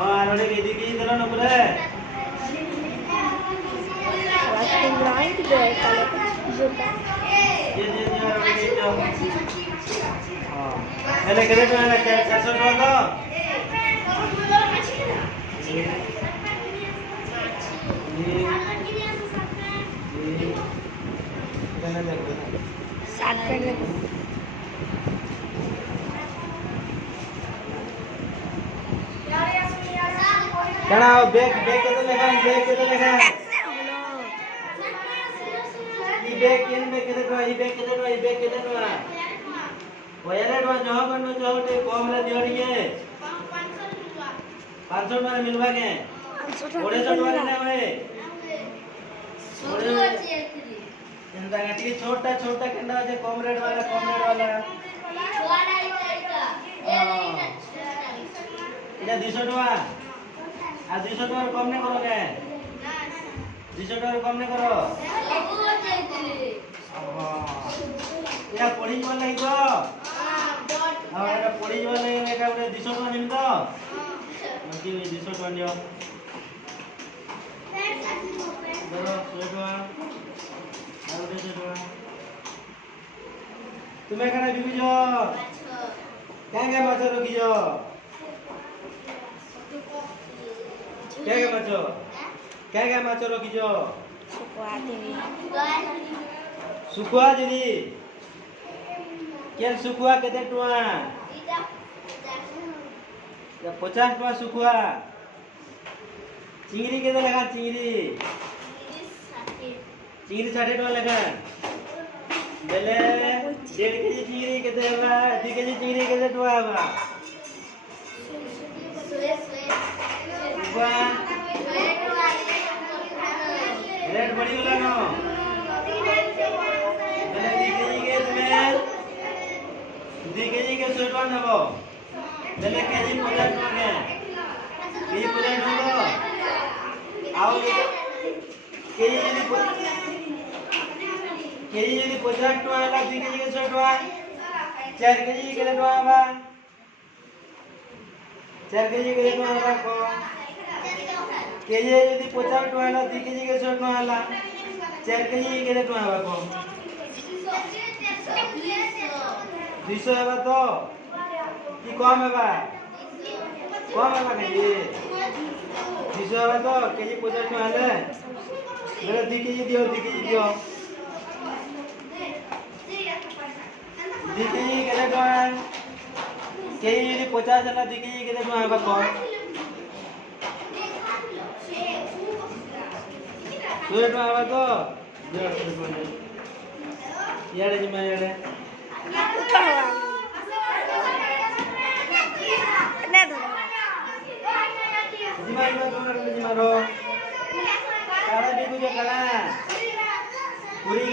हां आरोडे केदी की दिलो न पुरे Lasting right there kalau जुटा जे आरोडे के जो हां हेले केदे टका 400 टका तो सात पेन कणा बैग बैग केते लेखा ई बैग केन बैग केते टका ई बैग केते टका ओयारे टका जो कनो जो ते कम रे दियो टिके 500 टका मिलबा के 150 टका ने होए छोटू अच्छी इंदा गटी छोटा केंडा जे कम रेट वाला छोड़ा इटा 200 टका आ 200 टका कम ने करो के 200 टका कम ने करो या पड़ी वाला ही तो हां एटा पड़ी वाला एटा 200 टका मिल तो मकी 200 टका दियो दरो 100 टका और 200 टका तुम्हें कना बिबी जो क्या माछ रखी जो क्या माछ रखी जो सुकुआ दीदी केन सुकुआ केते टुआ या 50 टका सुकुआ चिंगरी केते लगा चिंगरी 60 टका लगा बेले 1.5 केजी चिंगरी केते हवा 2 केजी चिंगरी केते टका हवा सुकुआ रेट बढ़ी गला न बेले 2 केजी के तुम्हें 2 केजी के 100 टका नबो बेले केजी 50 टका के केजी 50 टका आओ केजी यदि 50 टका हला 2 केजी के 100 टका 4 केजी केते टका हवा 4 केजी केते टका हला को केजी यदि 50 टका हला 2 केजी के 100 टका हला 4 केजी केते टका हवा को 200 हवा तो की कम हवा केजी 200 हवा तो केजी 50 टका हले बेले 2 केजी दियो 2 केजी दियो 2 केजी केते टका केजी यदि 50 हला 2 केजी केते टका हवा को 100 टका हवा तो यारे जिमा यारे जिमा रो काला बिगु जो काला कुरी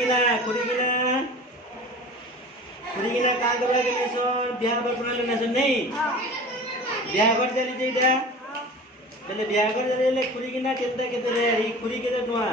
गिना का करला के नेसन बियाह पर पुना नेसन नहीं बियाह कर चली जेइदा पहले बियाह कर चले कुरी गिना केते रे ई कुरी केते टुआ